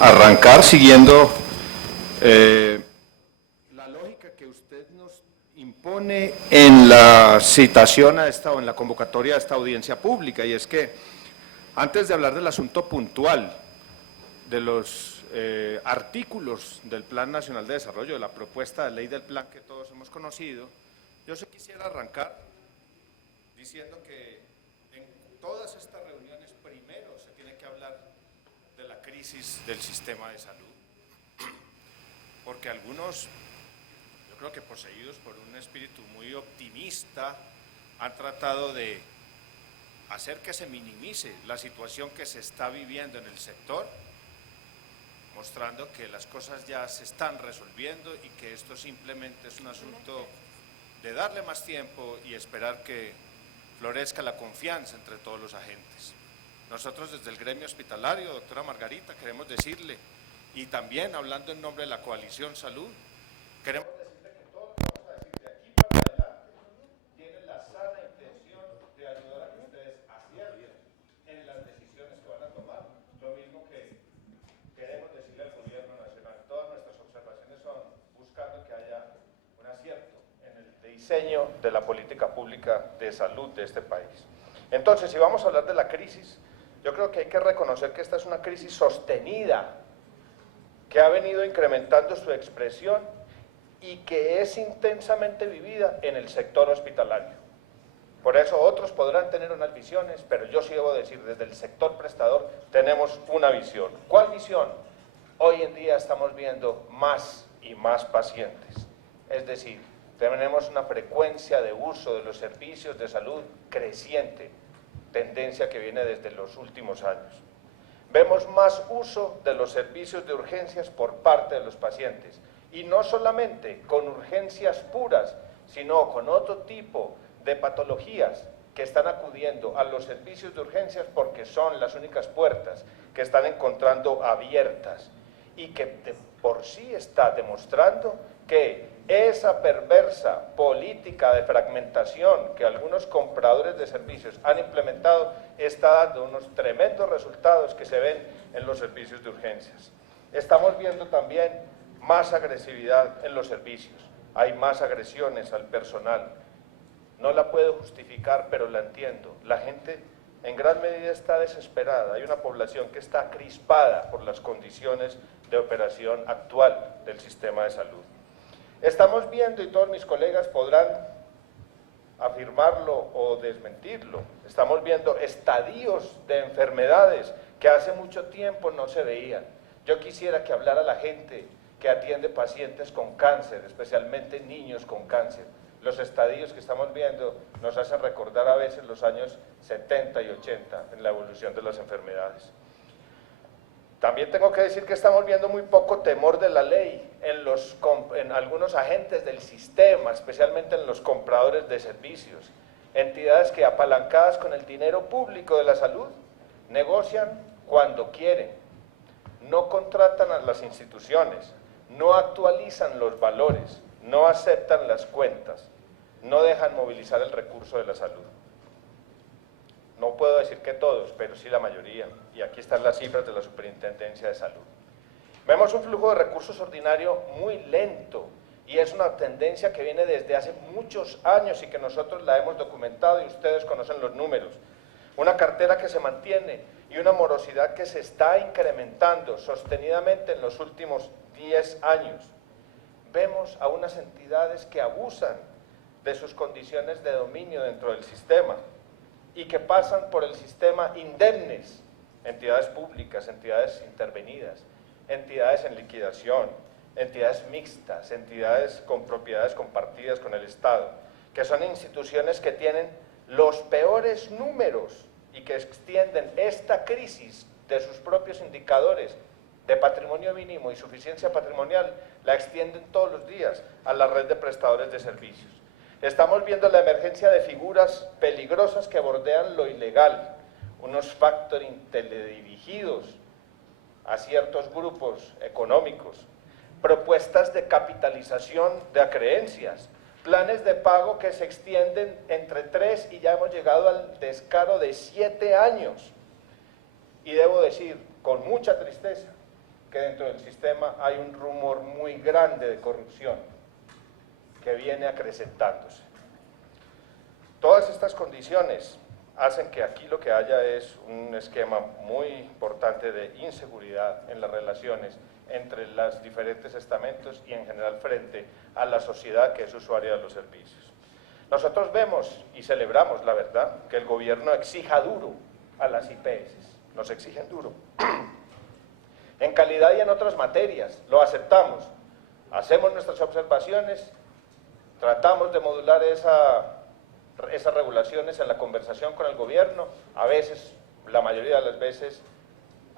arrancar siguiendo la lógica que usted nos impone en la citación a esta o en la convocatoria a esta audiencia pública, y es que antes de hablar del asunto puntual de los artículos del Plan Nacional de Desarrollo, de la propuesta de ley del plan que todos hemos conocido, yo sí quisiera arrancar diciendo que en todas estas reuniones primero se tiene que hablar de la crisis del sistema de salud, porque algunos, yo creo que poseídos por un espíritu muy optimista, han tratado de hacer que se minimice la situación que se está viviendo en el sector, mostrando que las cosas ya se están resolviendo y que esto simplemente es un asunto de darle más tiempo y esperar que florezca la confianza entre todos los agentes. Nosotros desde el gremio hospitalario, doctora Margarita, queremos decirle, y también hablando en nombre de la Coalición Salud, queremos decirle que todo lo que vamos a decir de aquí para adelante tiene la sana intención de ayudar a que ustedes acierten en las decisiones que van a tomar, lo mismo que queremos decirle al gobierno nacional. Todas nuestras observaciones son buscando que haya un acierto en el diseño de la política pública de salud de este país. Entonces, si vamos a hablar de la crisis, yo creo que hay que reconocer que esta es una crisis sostenida, que ha venido incrementando su expresión y que es intensamente vivida en el sector hospitalario. Por eso otros podrán tener unas visiones, pero yo sí debo decir, desde el sector prestador tenemos una visión. ¿Cuál visión? Hoy en día estamos viendo más y más pacientes, es decir, tenemos una frecuencia de uso de los servicios de salud creciente, tendencia que viene desde los últimos años. Vemos más uso de los servicios de urgencias por parte de los pacientes, y no solamente con urgencias puras, sino con otro tipo de patologías que están acudiendo a los servicios de urgencias porque son las únicas puertas que están encontrando abiertas y que por sí está demostrando que esa perversa política de fragmentación que algunos compradores de servicios han implementado está dando unos tremendos resultados que se ven en los servicios de urgencias. Estamos viendo también más agresividad en los servicios, hay más agresiones al personal. No la puedo justificar, pero la entiendo. La gente en gran medida está desesperada, hay una población que está crispada por las condiciones de operación actual del sistema de salud. Estamos viendo, y todos mis colegas podrán afirmarlo o desmentirlo, estamos viendo estadios de enfermedades que hace mucho tiempo no se veían. Yo quisiera que hablara la gente que atiende pacientes con cáncer, especialmente niños con cáncer. Los estadios que estamos viendo nos hacen recordar a veces los años 70 y 80 en la evolución de las enfermedades. También tengo que decir que estamos viendo muy poco temor de la ley en algunos agentes del sistema, especialmente en los compradores de servicios, entidades que apalancadas con el dinero público de la salud, negocian cuando quieren, no contratan a las instituciones, no actualizan los valores, no aceptan las cuentas, no dejan movilizar el recurso de la salud. No puedo decir que todos, pero sí la mayoría, y aquí están las cifras de la Superintendencia de Salud. Vemos un flujo de recursos ordinario muy lento, y es una tendencia que viene desde hace muchos años y que nosotros la hemos documentado y ustedes conocen los números. Una cartera que se mantiene y una morosidad que se está incrementando sostenidamente en los últimos 10 años. Vemos a unas entidades que abusan de sus condiciones de dominio dentro del sistema y que pasan por el sistema indemnes, entidades públicas, entidades intervenidas, entidades en liquidación, entidades mixtas, entidades con propiedades compartidas con el Estado, que son instituciones que tienen los peores números y que extienden esta crisis de sus propios indicadores de patrimonio mínimo y suficiencia patrimonial, la extienden todos los días a la red de prestadores de servicios. Estamos viendo la emergencia de figuras peligrosas que bordean lo ilegal, unos factoring teledirigidos a ciertos grupos económicos, propuestas de capitalización de acreencias, planes de pago que se extienden entre 3 y ya hemos llegado al descaro de 7 años. Y debo decir, con mucha tristeza, que dentro del sistema hay un rumor muy grande de corrupción que viene acrecentándose. Todas estas condiciones hacen que aquí lo que haya es un esquema muy importante de inseguridad en las relaciones entre los diferentes estamentos y en general frente a la sociedad que es usuaria de los servicios. Nosotros vemos y celebramos, la verdad, que el gobierno exija duro a las IPS, nos exigen duro. En calidad y en otras materias, lo aceptamos, hacemos nuestras observaciones, tratamos de modular esas regulaciones en la conversación con el gobierno, a veces, la mayoría de las veces,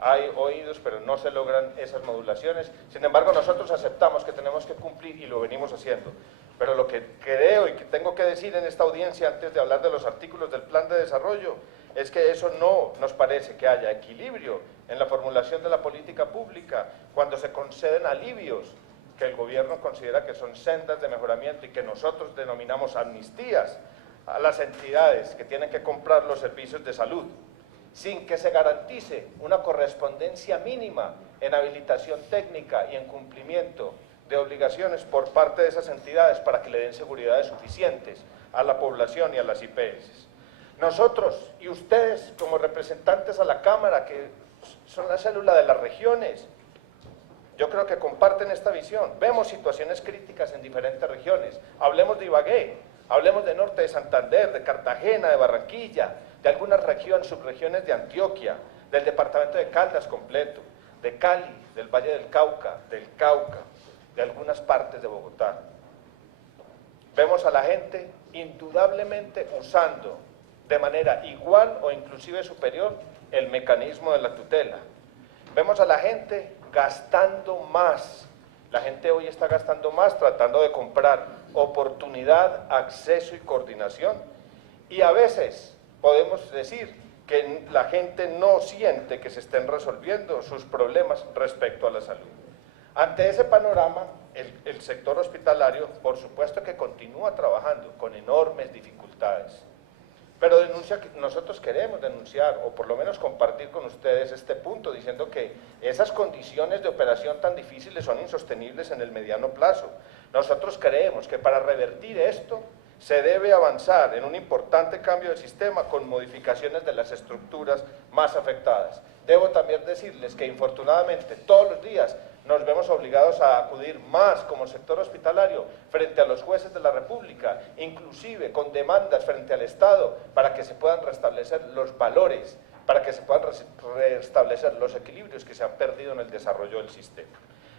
hay oídos, pero no se logran esas modulaciones. Sin embargo, nosotros aceptamos que tenemos que cumplir y lo venimos haciendo. Pero lo que creo y que tengo que decir en esta audiencia, antes de hablar de los artículos del plan de desarrollo, es que eso no nos parece que haya equilibrio en la formulación de la política pública cuando se conceden alivios que el gobierno considera que son sendas de mejoramiento y que nosotros denominamos amnistías a las entidades que tienen que comprar los servicios de salud, sin que se garantice una correspondencia mínima en habilitación técnica y en cumplimiento de obligaciones por parte de esas entidades para que le den seguridades suficientes a la población y a las IPS. Nosotros y ustedes como representantes a la Cámara, que son la célula de las regiones, yo creo que comparten esta visión. Vemos situaciones críticas en diferentes regiones. Hablemos de Ibagué, hablemos de Norte de Santander, de Cartagena, de Barranquilla, de algunas regiones, subregiones de Antioquia, del departamento de Caldas completo, de Cali, del Valle del Cauca, de algunas partes de Bogotá. Vemos a la gente indudablemente usando de manera igual o inclusive superior el mecanismo de la tutela. Vemos a la gente gastando más. La gente hoy está gastando más tratando de comprar oportunidad, acceso y coordinación. Y a veces podemos decir que la gente no siente que se estén resolviendo sus problemas respecto a la salud. Ante ese panorama, el sector hospitalario, por supuesto que continúa trabajando con enormes dificultades, pero nosotros queremos denunciar, o por lo menos compartir con ustedes este punto, diciendo que esas condiciones de operación tan difíciles son insostenibles en el mediano plazo. Nosotros creemos que para revertir esto, se debe avanzar en un importante cambio del sistema con modificaciones de las estructuras más afectadas. Debo también decirles que infortunadamente todos los días nos vemos obligados a acudir más como sector hospitalario frente a los jueces de la República, inclusive con demandas frente al Estado para que se puedan restablecer los valores, para que se puedan restablecer los equilibrios que se han perdido en el desarrollo del sistema.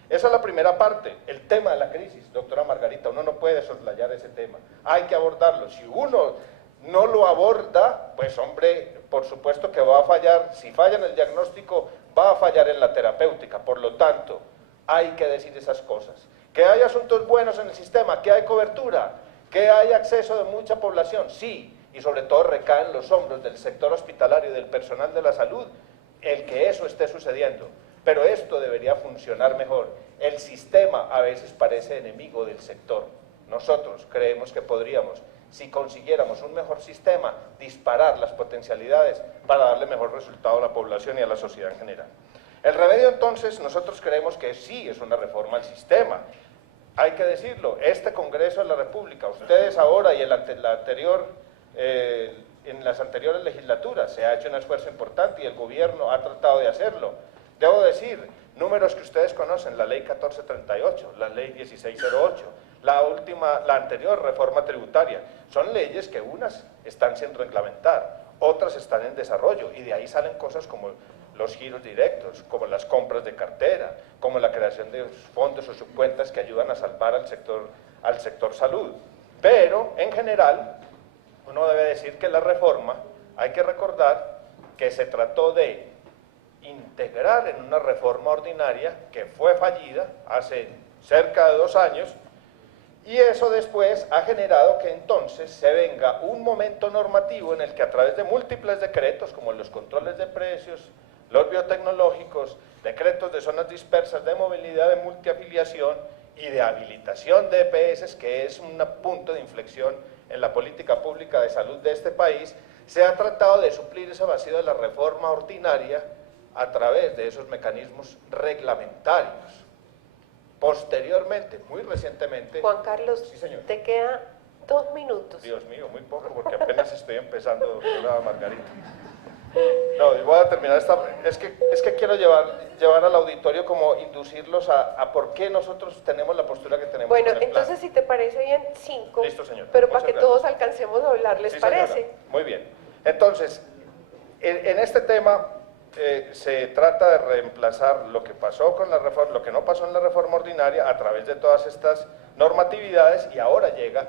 Esa es la primera parte, el tema de la crisis, doctora Margarita, uno no puede soslayar ese tema, hay que abordarlo. Si uno no lo aborda, pues hombre, por supuesto que va a fallar, si falla en el diagnóstico, va a fallar en la terapéutica, por lo tanto, hay que decir esas cosas. Que hay asuntos buenos en el sistema, que hay cobertura, que hay acceso de mucha población, sí, y sobre todo recae en los hombros del sector hospitalario y del personal de la salud el que eso esté sucediendo. Pero esto debería funcionar mejor. El sistema a veces parece enemigo del sector. Nosotros creemos que podríamos, si consiguiéramos un mejor sistema, disparar las potencialidades para darle mejor resultado a la población y a la sociedad en general. El remedio entonces, nosotros creemos que sí es una reforma al sistema. Hay que decirlo, este Congreso de la República, ustedes ahora y en las anteriores legislaturas se ha hecho un esfuerzo importante y el gobierno ha tratado de hacerlo. Debo decir, números que ustedes conocen, la ley 1438, la ley 1608, la anterior reforma tributaria, son leyes que unas están sin reglamentar, otras están en desarrollo, y de ahí salen cosas como los giros directos, como las compras de cartera, como la creación de fondos o subcuentas que ayudan a salvar al sector salud. Pero, en general, uno debe decir que la reforma, hay que recordar que se trató de integrar en una reforma ordinaria que fue fallida hace cerca de 2 años, y eso después ha generado que entonces se venga un momento normativo en el que a través de múltiples decretos, como los controles de precios, los biotecnológicos, decretos de zonas dispersas, de movilidad, de multiafiliación y de habilitación de EPS, que es un punto de inflexión en la política pública de salud de este país, se ha tratado de suplir ese vacío de la reforma ordinaria a través de esos mecanismos reglamentarios. Posteriormente, muy recientemente... Juan Carlos, sí, señor. Te queda 2 minutos. Dios mío, muy poco, porque apenas estoy empezando, doctora Margarita. No, voy a terminar esta... Es que quiero llevar al auditorio, como inducirlos a por qué nosotros tenemos la postura que tenemos. Bueno, con el entonces plan. si te parece bien, 5. Listo, señor. Pero Muchas para que gracias. todos alcancemos a hablar, ¿les Sí, parece? señora. Muy bien. Entonces, en este tema se trata de reemplazar lo que pasó con la reforma, lo que no pasó en la reforma ordinaria a través de todas estas normatividades, y ahora llega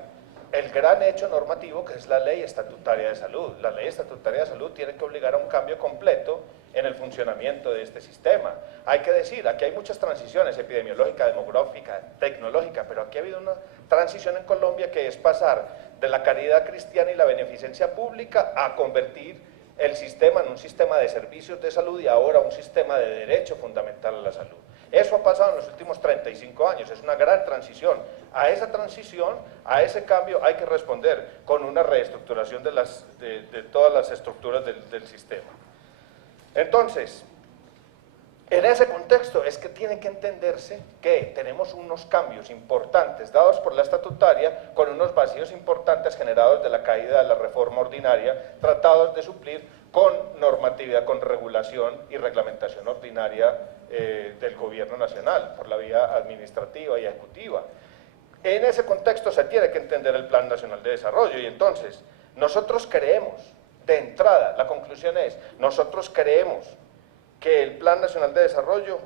el gran hecho normativo, que es la Ley Estatutaria de Salud. La Ley Estatutaria de Salud tiene que obligar a un cambio completo en el funcionamiento de este sistema. Hay que decir, aquí hay muchas transiciones, epidemiológica, demográfica, tecnológica, pero aquí ha habido una transición en Colombia que es pasar de la caridad cristiana y la beneficencia pública a convertir el sistema en un sistema de servicios de salud y ahora un sistema de derecho fundamental a la salud. Eso ha pasado en los últimos 35 años, es una gran transición. A esa transición, a ese cambio hay que responder con una reestructuración de todas las estructuras del sistema. Entonces, en ese contexto es que tiene que entenderse que tenemos unos cambios importantes dados por la estatutaria con unos vacíos importantes generados de la caída de la reforma ordinaria, tratados de suplir con normatividad, con regulación y reglamentación ordinaria del gobierno nacional, por la vía administrativa y ejecutiva. En ese contexto se tiene que entender el Plan Nacional de Desarrollo, y entonces nosotros creemos, de entrada, la conclusión es, nosotros creemos que el Plan Nacional de Desarrollo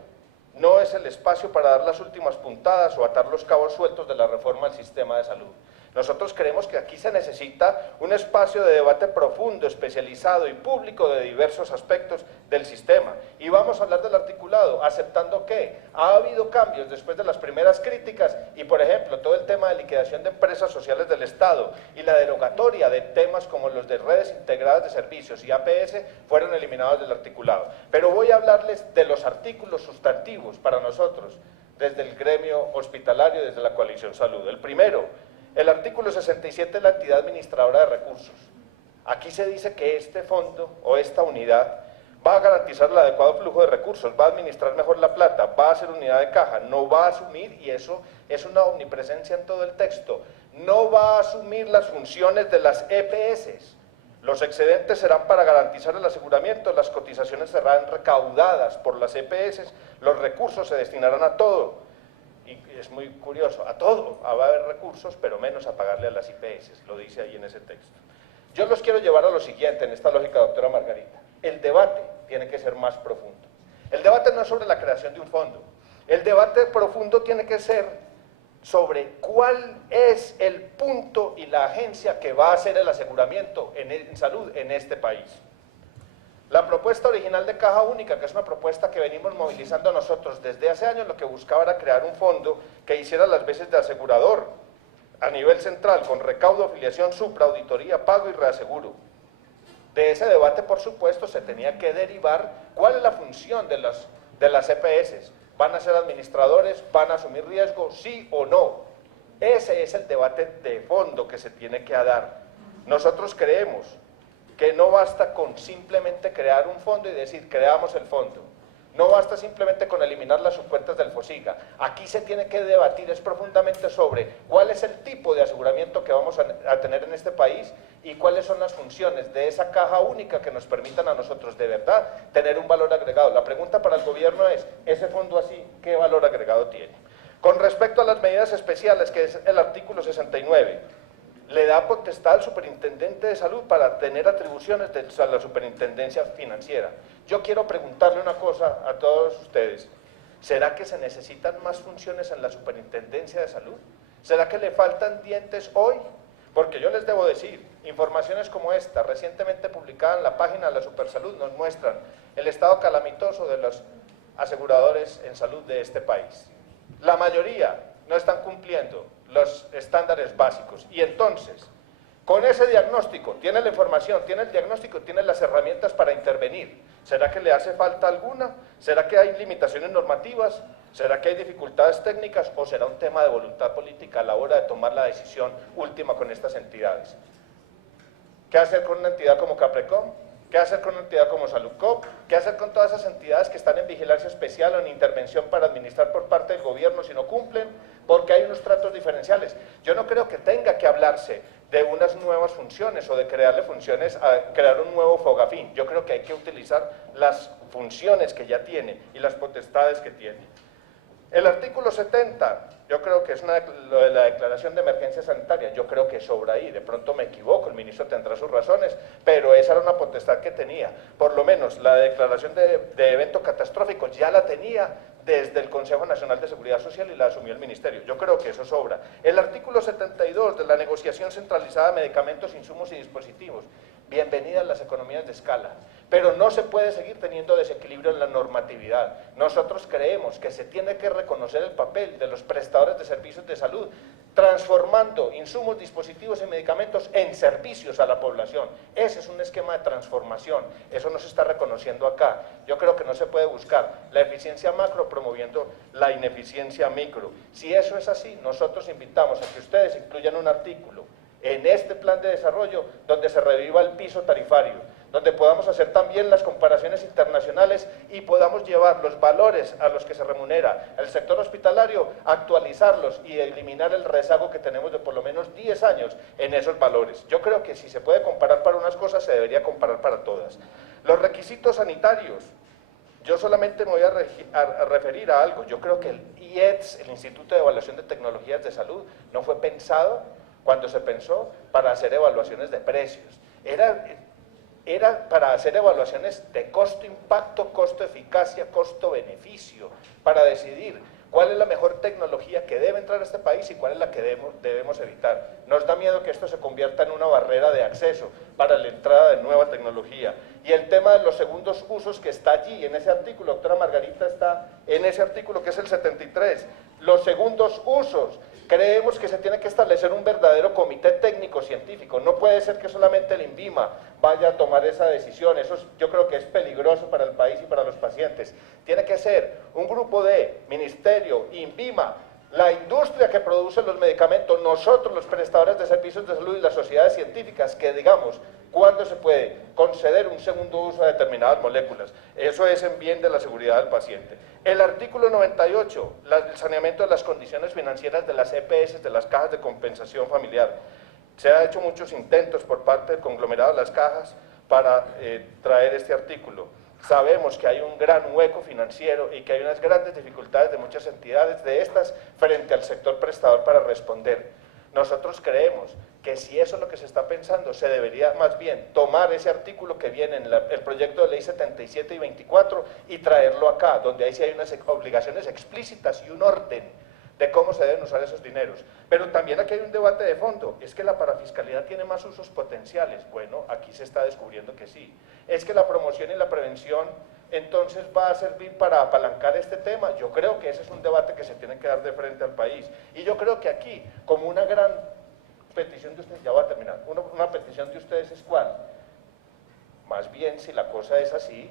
no es el espacio para dar las últimas puntadas o atar los cabos sueltos de la reforma del sistema de salud. Nosotros creemos que aquí se necesita un espacio de debate profundo, especializado y público de diversos aspectos del sistema. Y vamos a hablar del articulado, aceptando que ha habido cambios después de las primeras críticas y, por ejemplo, todo el tema de liquidación de empresas sociales del Estado y la derogatoria de temas como los de redes integradas de servicios y APS fueron eliminados del articulado. Pero voy a hablarles de los artículos sustantivos para nosotros, desde el gremio hospitalario, desde la Coalición Salud. El primero, el artículo 67 es la entidad administradora de recursos. Aquí se dice que este fondo o esta unidad va a garantizar el adecuado flujo de recursos, va a administrar mejor la plata, va a ser unidad de caja, no va a asumir, y eso es una omnipresencia en todo el texto, no va a asumir las funciones de las EPS. Los excedentes serán para garantizar el aseguramiento, las cotizaciones serán recaudadas por las EPS, los recursos se destinarán a todo. Y es muy curioso, a todo va a haber recursos, pero menos a pagarle a las IPS, lo dice ahí en ese texto. Yo los quiero llevar a lo siguiente, en esta lógica, doctora Margarita. El debate tiene que ser más profundo. El debate no es sobre la creación de un fondo. El debate profundo tiene que ser sobre cuál es el punto y la agencia que va a hacer el aseguramiento en salud en este país. La propuesta original de Caja Única, que es una propuesta que venimos movilizando nosotros desde hace años, lo que buscaba era crear un fondo que hiciera las veces de asegurador a nivel central, con recaudo, afiliación, supra, auditoría, pago y reaseguro. De ese debate, por supuesto, se tenía que derivar cuál es la función de las EPS. ¿Van a ser administradores? ¿Van a asumir riesgo? ¿Sí o no? Ese es el debate de fondo que se tiene que dar. Nosotros creemos que no basta con simplemente crear un fondo y decir, creamos el fondo. No basta simplemente con eliminar las subcuentas del FOSIGA. Aquí se tiene que debatir es profundamente sobre cuál es el tipo de aseguramiento que vamos a tener en este país y cuáles son las funciones de esa caja única que nos permitan a nosotros de verdad tener un valor agregado. La pregunta para el gobierno es, ¿ese fondo así qué valor agregado tiene? Con respecto a las medidas especiales, que es el artículo 69, le da potestad al superintendente de salud para tener atribuciones de la superintendencia financiera. Yo quiero preguntarle una cosa a todos ustedes. ¿Será que se necesitan más funciones en la superintendencia de salud? ¿Será que le faltan dientes hoy? Porque yo les debo decir, informaciones como esta, recientemente publicada en la página de la Supersalud, nos muestran el estado calamitoso de los aseguradores en salud de este país. La mayoría no están cumpliendo los estándares básicos. Y entonces, con ese diagnóstico, tiene la información, tiene el diagnóstico, tiene las herramientas para intervenir. ¿Será que le hace falta alguna? ¿Será que hay limitaciones normativas? ¿Será que hay dificultades técnicas? ¿O será un tema de voluntad política a la hora de tomar la decisión última con estas entidades? ¿Qué hacer con una entidad como Caprecom? ¿Qué hacer con una entidad como Saludcop? ¿Qué hacer con todas esas entidades que están en vigilancia especial o en intervención para administrar por parte del gobierno si no cumplen? Porque hay unos tratos diferenciales. Yo no creo que tenga que hablarse de unas nuevas funciones o de crearle funciones, a crear un nuevo Fogafín. Yo creo que hay que utilizar las funciones que ya tiene y las potestades que tiene. El artículo 70, yo creo que es lo de la declaración de emergencia sanitaria, yo creo que sobra ahí, de pronto me equivoco, el ministro tendrá sus razones, pero esa era una potestad que tenía. Por lo menos la declaración de evento catastrófico ya la tenía desde el Consejo Nacional de Seguridad Social y la asumió el ministerio. Yo creo que eso sobra. El artículo 72 de la negociación centralizada de medicamentos, insumos y dispositivos. Bienvenidas las economías de escala, pero no se puede seguir teniendo desequilibrio en la normatividad. Nosotros creemos que se tiene que reconocer el papel de los prestadores de servicios de salud, transformando insumos, dispositivos y medicamentos en servicios a la población. Ese es un esquema de transformación, eso no se está reconociendo acá. Yo creo que no se puede buscar la eficiencia macro promoviendo la ineficiencia micro. Si eso es así, nosotros invitamos a que ustedes incluyan un artículo en este plan de desarrollo donde se reviva el piso tarifario, donde podamos hacer también las comparaciones internacionales y podamos llevar los valores a los que se remunera el sector hospitalario, actualizarlos y eliminar el rezago que tenemos de por lo menos 10 años en esos valores. Yo creo que si se puede comparar para unas cosas, se debería comparar para todas. Los requisitos sanitarios, yo solamente me voy a referir a algo. Yo creo que el IETS, el Instituto de Evaluación de Tecnologías de Salud, no fue pensado cuando se pensó para hacer evaluaciones de precios. Era para hacer evaluaciones de costo-impacto, costo-eficacia, costo-beneficio, para decidir cuál es la mejor tecnología que debe entrar a este país y cuál es la que debemos evitar. Nos da miedo que esto se convierta en una barrera de acceso para la entrada de nueva tecnología. Y el tema de los segundos usos que está allí, en ese artículo, doctora Margarita está en ese artículo que es el 73, los segundos usos. Creemos que se tiene que establecer un verdadero comité técnico-científico. No puede ser que solamente el INVIMA vaya a tomar esa decisión. Eso yo creo que es peligroso para el país y para los pacientes. Tiene que ser un grupo de Ministerio, INVIMA, la industria que produce los medicamentos, nosotros los prestadores de servicios de salud y las sociedades científicas, que digamos cuándo se puede conceder un segundo uso a determinadas moléculas. Eso es en bien de la seguridad del paciente. El artículo 98, el saneamiento de las condiciones financieras de las EPS, de las cajas de compensación familiar. Se han hecho muchos intentos por parte del conglomerado de las cajas para traer este artículo. Sabemos que hay un gran hueco financiero y que hay unas grandes dificultades de muchas entidades de estas frente al sector prestador para responder. Nosotros creemos que si eso es lo que se está pensando, se debería más bien tomar ese artículo que viene en el proyecto de ley 77 y 24 y traerlo acá, donde ahí sí hay unas obligaciones explícitas y un orden de cómo se deben usar esos dineros. Pero también aquí hay un debate de fondo, es que la parafiscalidad tiene más usos potenciales. Bueno, aquí se está descubriendo que sí. Es que la promoción y la prevención entonces va a servir para apalancar este tema. Yo creo que ese es un debate que se tiene que dar de frente al país. Y yo creo que aquí, como una gran petición de ustedes, ya va a terminar, una petición de ustedes es ¿cuál? Más bien, si la cosa es así,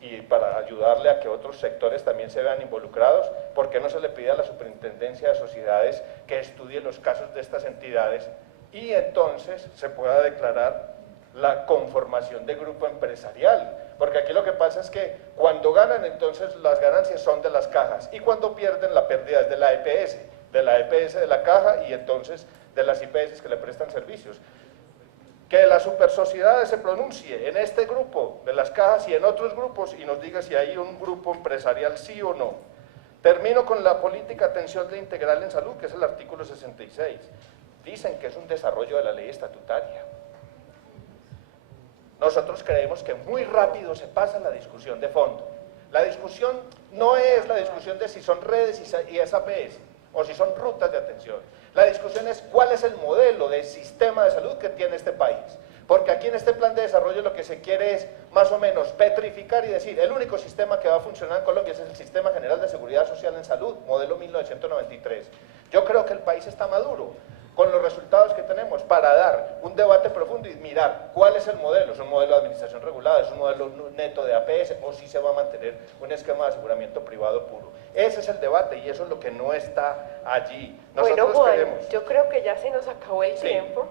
y para ayudarle a que otros sectores también se vean involucrados, ¿por qué no se le pide a la Superintendencia de Sociedades que estudie los casos de estas entidades y entonces se pueda declarar la conformación de grupo empresarial? Porque aquí lo que pasa es que cuando ganan, entonces las ganancias son de las cajas, y cuando pierden, la pérdida es de la EPS, de la caja, y entonces de las IPS que le prestan servicios. Que la supersociedad se pronuncie en este grupo de las cajas y en otros grupos y nos diga si hay un grupo empresarial sí o no. Termino con la política de atención integral en salud, que es el artículo 66. Dicen que es un desarrollo de la ley estatutaria. Nosotros creemos que muy rápido se pasa la discusión de fondo. La discusión no es la discusión de si son redes y SAPs o si son rutas de atención. La discusión es cuál es el modelo de sistema de salud que tiene este país. Porque aquí en este plan de desarrollo lo que se quiere es más o menos petrificar y decir el único sistema que va a funcionar en Colombia es el Sistema General de Seguridad Social en Salud, modelo 1993. Yo creo que el país está maduro con los resultados que tenemos para dar un debate profundo y mirar cuál es el modelo. ¿Es un modelo de administración regulada? ¿Es un modelo neto de APS? ¿O si se va a mantener un esquema de aseguramiento privado puro? Ese es el debate y eso es lo que no está allí. Nosotros bueno, Juan, queremos... yo creo que ya se nos acabó el Sí. tiempo.